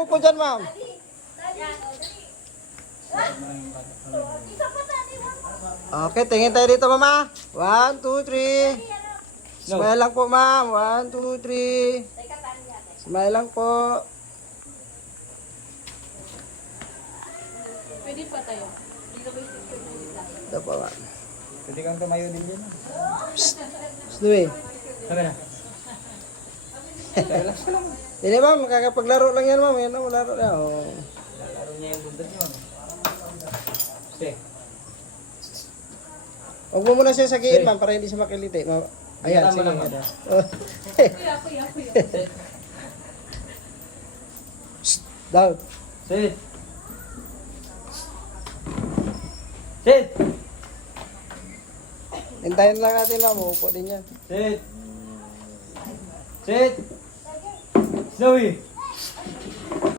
Po dyan, ma'am. Okay, tingin tayo dito, mama. 1, 2, 3. Smile lang po, ma'am. 1, 2, 3. Smile lang po. Pwede pa tayo. Ito po, ma'am. Pwede kang tumayo din dyan. Louie. Sabi na. Relax ka lang. Hindi, ma'am. Makakapaglaro lang yan, ma'am. Yan na, laro na. Oh. Laro niya yung bundad niyo. Sige. Huwag mo muna siya sagiin, ma'am, para hindi siya makiliti. Ayan, sige. Tama, Ayan. Kuya. Down. Sit. Sit. Hintayin lang natin, ma'am. Uupo din yan. Sit. Sit. Snowy.